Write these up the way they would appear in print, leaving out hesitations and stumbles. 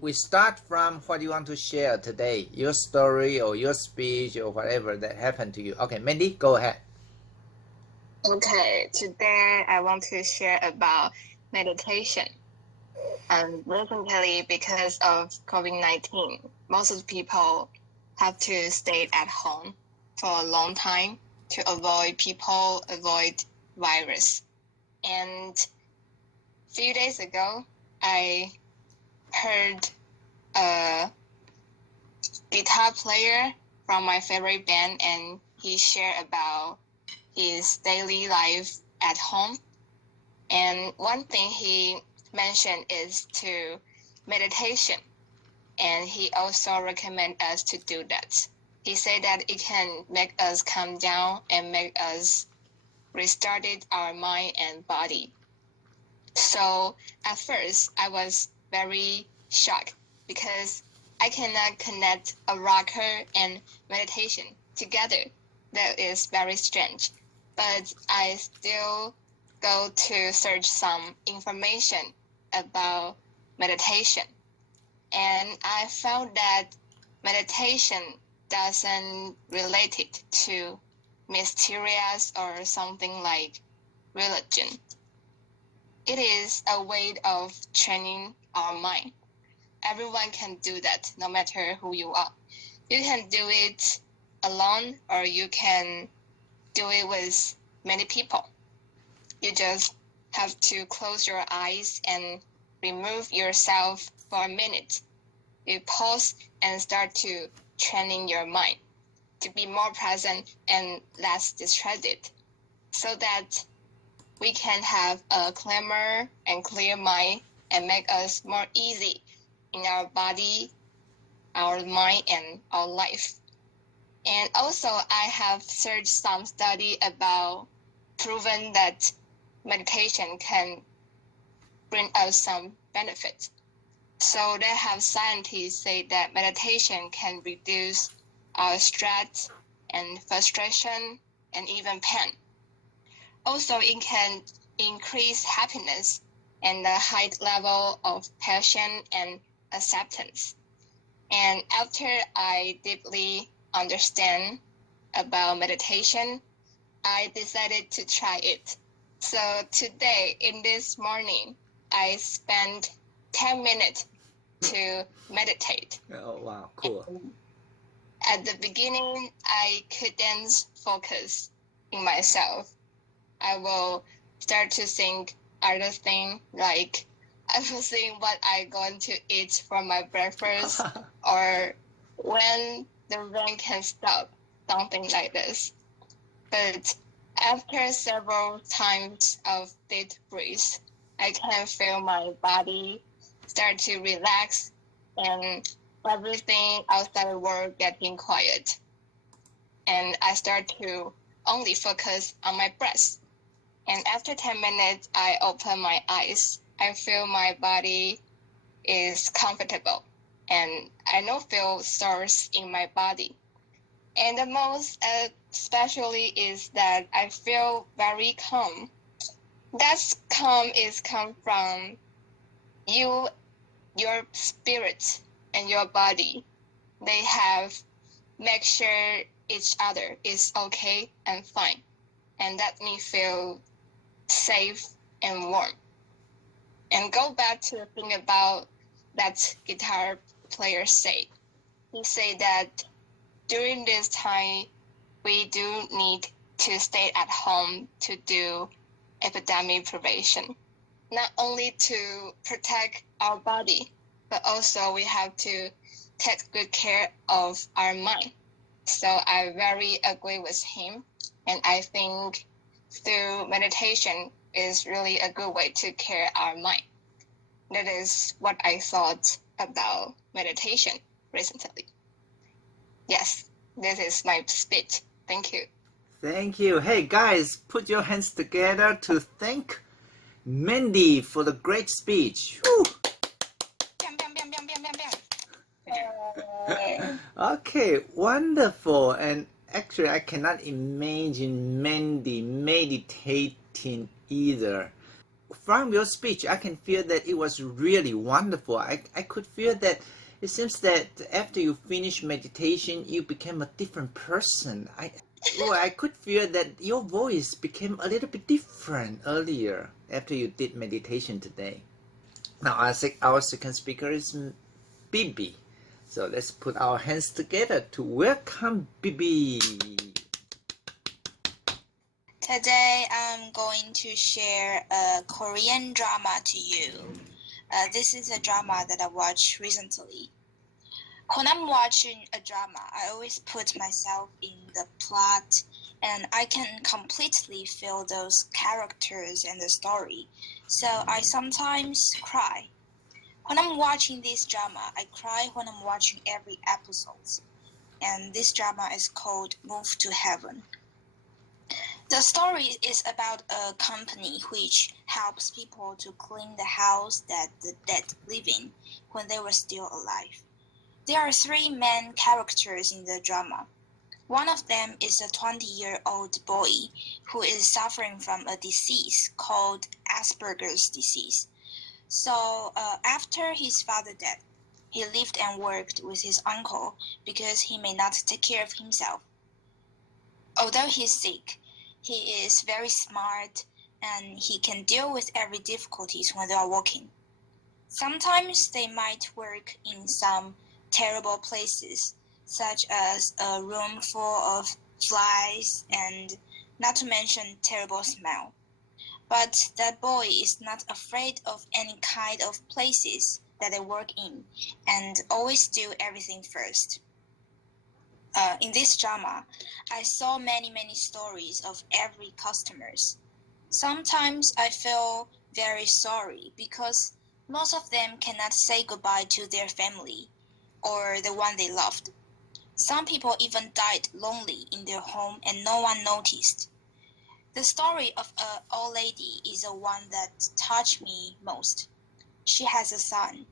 we start from what you want to share today, your story or your speech or whatever that happened to you. Okay, Mandy, go ahead. Okay, today I want to share about meditation. Recently, because of COVID-19, most of the people have to stay at home for a long time to avoid virus. And a few days ago, I heard a guitar player from my favorite band, and he shared about his daily life at home. And one thing he mentioned is to meditation. And he also recommend us to do that. He said that it can make us calm down and make us restart our mind and body. So at first, I was very shocked because I cannot connect a rocker and meditation together. That is very strange. But I still go to search some information about meditation. And I found that meditation doesn't relate it to mysterious or something like religion. It is a way of training our mind. Everyone can do that, no matter who you are. You can do it alone, or you can do it with many people. You just have to close your eyes and remove yourself for a minute. You pause and start to training your mind to be more present and less distracted, so that we can have a calmer and clear mind and make us more easy in our body, our mind, and our life. And also, I have searched some study about proven that meditation can bring us some benefits. So they have scientists say that meditation can reduce our stress and frustration and even pain. Also, it can increase happiness and the high level of passion and acceptance. And after I deeply understand about meditation, I decided to try it. So today, in this morning, I spent 10 minutes to meditate. Oh, wow, cool. And at the beginning, I couldn't focus in myself. I will start to think other things, like I will think what I'm going to eat for my breakfast or when the rain can stop, something like this. But after several times of deep breaths, I can feel my body start to relax and everything outside the world getting quiet. And I start to only focus on my breath. And after 10 minutes, I open my eyes. I feel my body is comfortable and I don't feel sores in my body. And the most especially is that I feel very calm. That calm is come from you, your spirit and your body. They have make sure each other is okay and fine. And that me feel safe and warm. And go back to the thing about that guitar player say. He said that during this time, we do need to stay at home to do epidemic prevention. Not only to protect our body, but also we have to take good care of our mind. So I very agree with him. And I think through meditation is really a good way to care our mind. That is what I thought about meditation recently. Yes, this is my speech. Thank you. Thank you. Hey guys, put your hands together to thank Mandy for the great speech. Woo! Okay, wonderful. And actually, I cannot imagine Mandy meditating either. from your speech, I can feel that it was really wonderful. I could feel that it seems that after you finish meditation, you became a different person. I could feel that your voice became a little bit different earlier after you did meditation today. Now, our second speaker is Bibi. So let's put our hands together to welcome Bibi. Today, I'm going to share a Korean drama to you. This is a drama that I watched recently. When I'm watching a drama, I always put myself in the plot, and I can completely feel those characters and the story. So I sometimes cry. When I'm watching this drama, I cry when I'm watching every episode. And this drama is called Move to Heaven. The story is about a company which helps people to clean the house that the dead live in when they were still alive. There are three main characters in the drama. One of them is a 20-year-old boy who is suffering from a disease called Asperger's disease. So after his father died, he lived and worked with his uncle because he may not take care of himself. Although he's sick, he is very smart and he can deal with every difficulties when they are working. Sometimes they might work in some terrible places, such as a room full of flies and not to mention terrible smell. But that boy is not afraid of any kind of places that they work in and always do everything first. In this drama, I saw many stories of every customers. Sometimes I feel very sorry because most of them cannot say goodbye to their family or the one they loved. Some people even died lonely in their home and no one noticed. The story of an old lady is the one that touched me most. She has a son,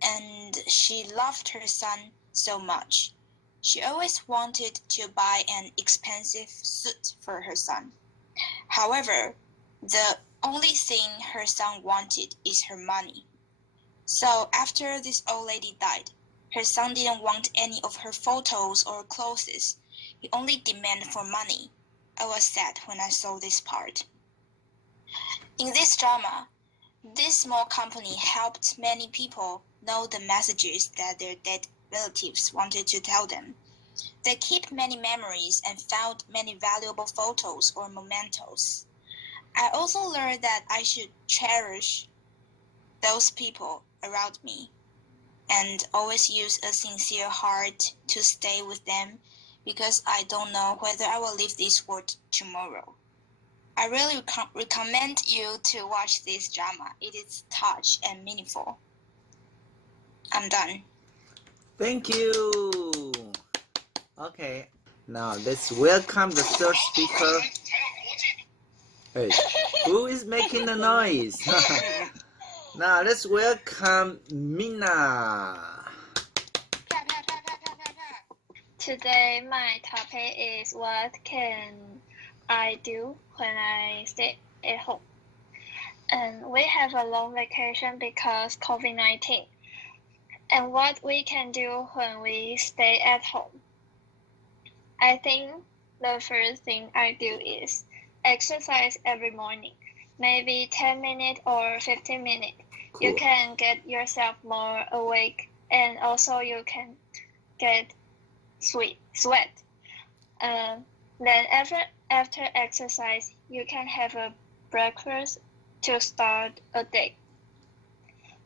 and she loved her son so much. She always wanted to buy an expensive suit for her son. However, the only thing her son wanted is her money. So after this old lady died, her son didn't want any of her photos or clothes. He only demanded for money. I was sad when I saw this part. In this drama, this small company helped many people know the messages that their dead relatives wanted to tell them. They keep many memories and found many valuable photos or mementos. I also learned that I should cherish those people around me and always use a sincere heart to stay with them because I don't know whether I will leave this world tomorrow. I really recommend you to watch this drama. It is touch and meaningful. I'm done. Thank you. Okay, now let's welcome the third speaker. Hey, who is making the noise? Now let's welcome Mina. Today my topic is what can I do when I stay at home. And we have a long vacation because COVID-19. And what we can do when we stay at home. I think the first thing I do is exercise every morning, maybe 10 minutes or 15 minutes. Cool. You can get yourself more awake and also you can get sweat. Then after exercise, you can have a breakfast to start a day.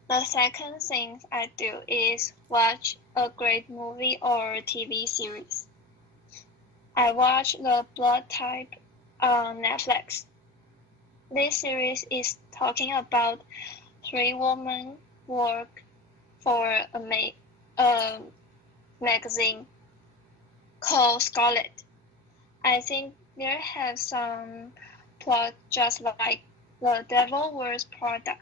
The second thing I do is watch a great movie or TV series. I watch The Blood Type on Netflix. This series is talking about 3 women work for a magazine called Scarlet. I think there have some plot just like The Devil Wears Prada.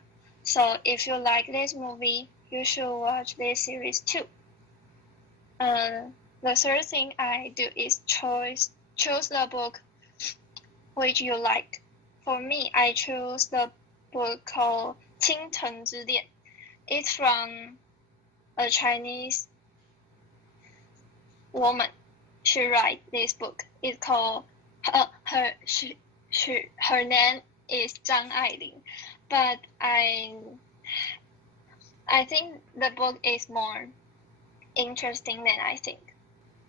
So if you like this movie, you should watch this series too. The third thing I do is choose the book which you like. For me, I choose the book called 倾城之恋. It's from a Chinese woman. She write this book. It's called her name is Zhang Ailing, but I think the book is more interesting than I think,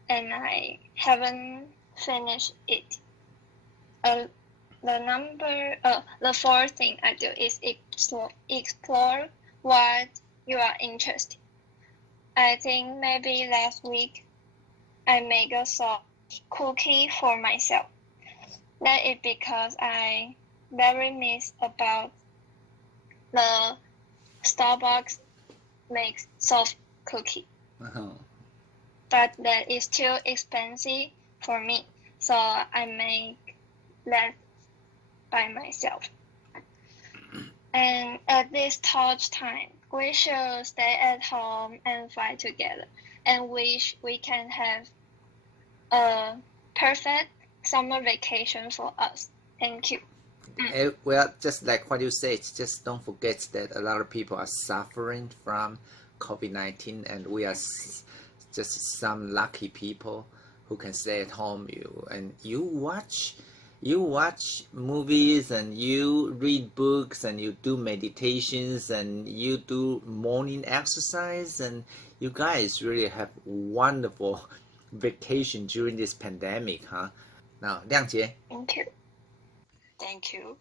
and I haven't finished it. The fourth thing I do is explore what you are interested. I think maybe last week I made a soft cookie for myself. That is because I very miss about the Starbucks makes soft cookie. Uh-huh. But that is too expensive for me, so I make that by myself. And at this touch time, we should stay at home and fight together, and wish we can have a perfect summer vacation for us. Thank you. Well, just like what you said, just don't forget that a lot of people are suffering from COVID-19, and we are just some lucky people who can stay at home. You watch movies, and you read books, and you do meditations, and you do morning exercise, and you guys really have wonderful vacation during this pandemic, huh? Now, 亮姐. Thank you. Thank you.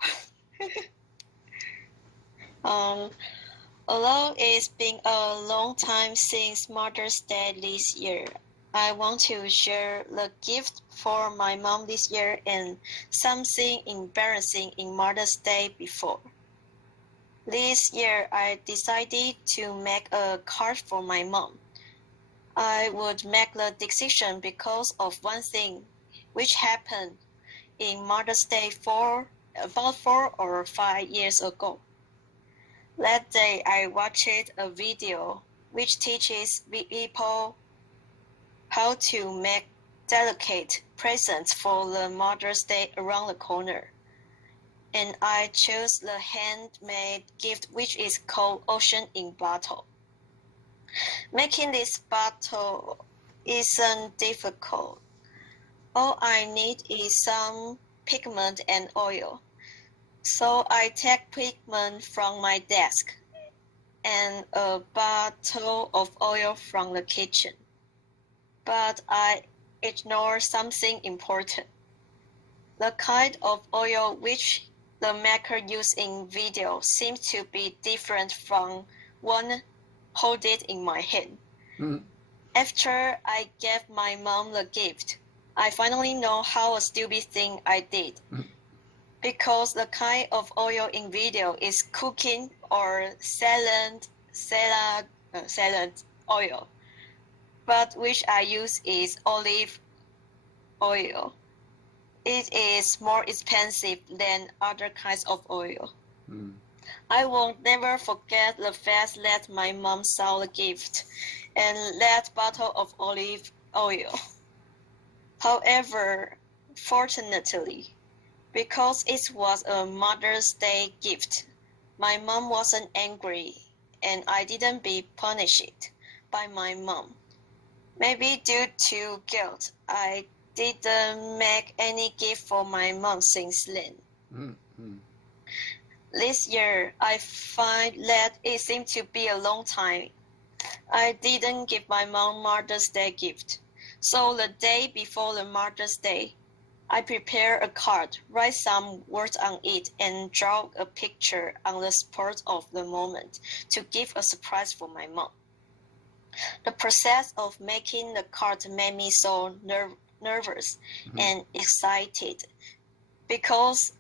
Although it's been a long time since Mother's Day this year, I want to share the gift for my mom this year and something embarrassing in Mother's Day before. This year, I decided to make a card for my mom. I would make the decision because of one thing which happened in Mother's Day about 4 or 5 years ago. That day, I watched a video which teaches people how to make delicate presents for the Mother's Day around the corner. And I chose the handmade gift which is called Ocean in Bottle. Making this bottle isn't difficult. All I need is some pigment and oil. So I take pigment from my desk and a bottle of oil from the kitchen. But I ignore something important. The kind of oil which the maker used in video seems to be different from one holding in my hand. After I gave my mom the gift, I finally know how a stupid thing I did. Because the kind of oil in video is cooking or salad oil, but which I use is olive oil. It is more expensive than other kinds of oil. I will never forget the fact that my mom saw the gift and that bottle of olive oil. However, fortunately, because it was a Mother's Day gift, my mom wasn't angry and I didn't be punished by my mom. Maybe due to guilt, I didn't make any gift for my mom since then. This year, I find that it seemed to be a long time. I didn't give my mom Mother's Day gift. So the day before the Mother's Day, I prepare a card, write some words on it, and draw a picture on the spot of the moment to give a surprise for my mom. The process of making the card made me so nervous and excited because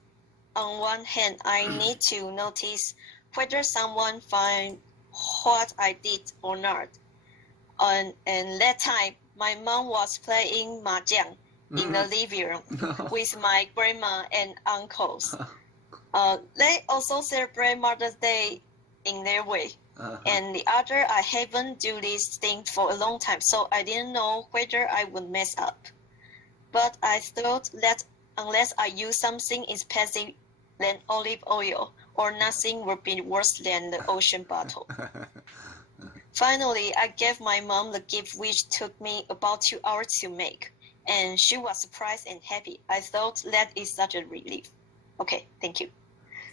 on one hand, I need to notice whether someone finds what I did or not. And that time, my mom was playing mahjong in the living room with my grandma and uncles. They also celebrate Mother's Day in their way. And the other, I haven't do this thing for a long time, so I didn't know whether I would mess up. But I thought that unless I use something expensive than olive oil or nothing would be worse than the ocean bottle. Finally, I gave my mom the gift, which took me about 2 hours to make, and she was surprised and happy. I thought that is such a relief. Okay, thank you.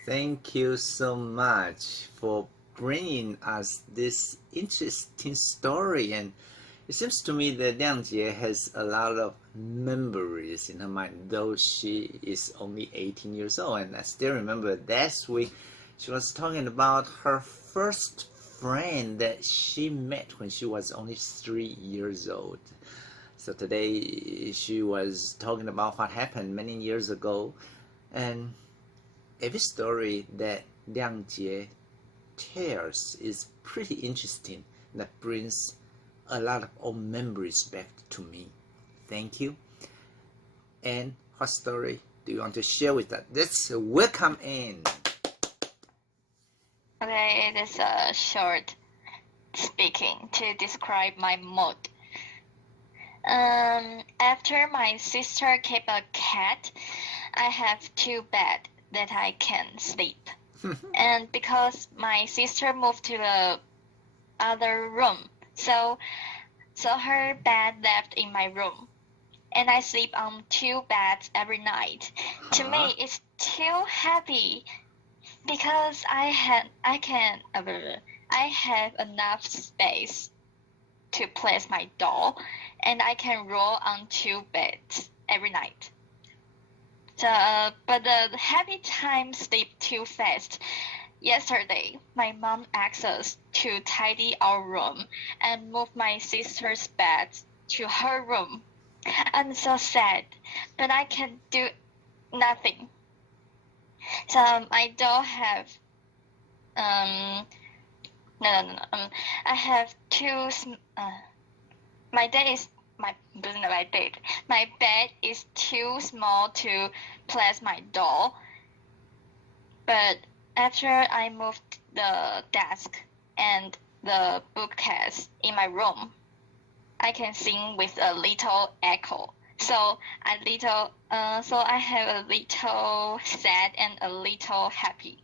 Thank you so much for bringing us this interesting story. And it seems to me that Liang Jie has a lot of memories in her mind, though she is only 18 years old. And I still remember last week she was talking about her first friend that she met when she was only 3 years old. So today she was talking about what happened many years ago. And every story that Liang Jie tells is pretty interesting. That brings a lot of old memories back to me. Thank you. And what story do you want to share with us? Let's welcome Anne. Okay, it is a short speaking to describe my mood. After my sister kept a cat, I have 2 beds that I can sleep. And because my sister moved to the other room, so her bed left in my room, and I sleep on 2 beds every night. To me, it's too happy because I have enough space to place my doll, and I can roll on 2 beds every night. But the happy time sleep too fast. Yesterday, my mom asked us to tidy our room and move my sister's bed to her room. I'm so sad, but I can do nothing. So I don't have I have 2 my bed is too small to place my doll. But after I moved the desk and the bookcase in my room, I can sing with a little echo. So I have a little sad and a little happy.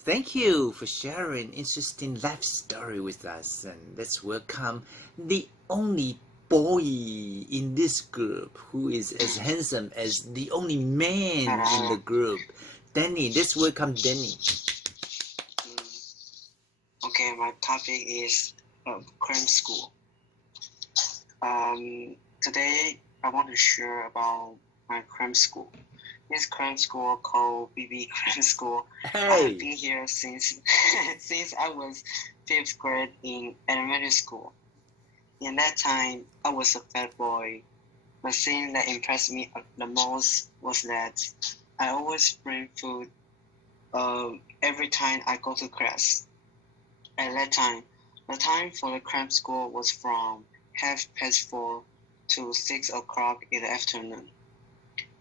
Thank you for sharing interesting life story with us. And let's welcome the only boy in this group who is as handsome as the only man in the group. Danny, let's welcome Danny. Okay, my topic is cram school. Today I want to share about my cram school. This cram school called BB Cram School. Hey. I've been here since I was 5th grade in elementary school. In that time, I was a fat boy. The thing that impressed me the most was that I always bring food every time I go to class. At that time, the time for the cram school was from 4:30 to 6 o'clock in the afternoon.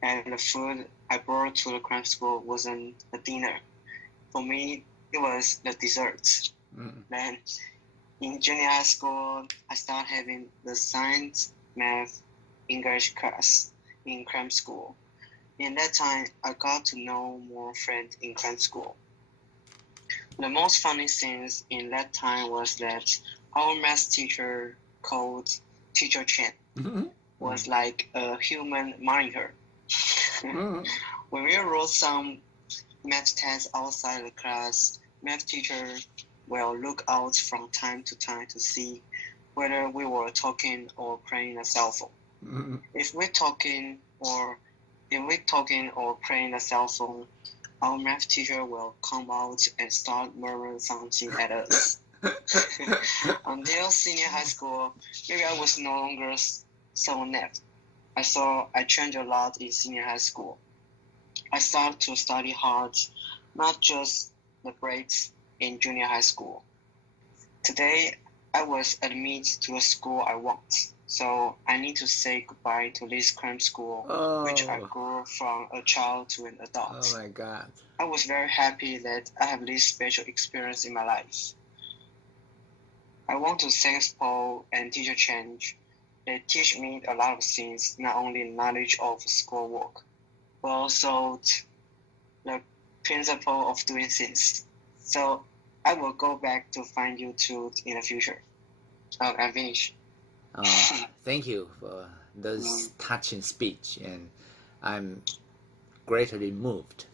And the food I brought to the cram school wasn't the dinner. For me, it was the dessert. Then in junior high school, I started having the science, math, English class in cram school. In that time, I got to know more friends in cram school. The most funny things in that time was that our math teacher called Teacher Chen was like a human monitor. When we wrote some math tests outside the class, math teacher will look out from time to time to see whether we were talking or playing a cell phone. If we're talking or playing a cell phone, our math teacher will come out and start murmuring something at us. Until senior high school, maybe I was no longer so inept. I changed a lot in senior high school. I started to study hard, not just the grades in junior high school. Today, I was admitted to a school I want, so I need to say goodbye to this cram school, which I grew from a child to an adult. Oh my God. I was very happy that I have this special experience in my life. I want to thank Paul and Teacher Chen. They teach me a lot of things, not only knowledge of schoolwork, but also the principle of doing things. So I will go back to find you two in the future. Oh, I'm finished. Thank you for this touching speech, and I'm greatly moved.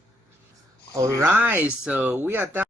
All right, so we are done.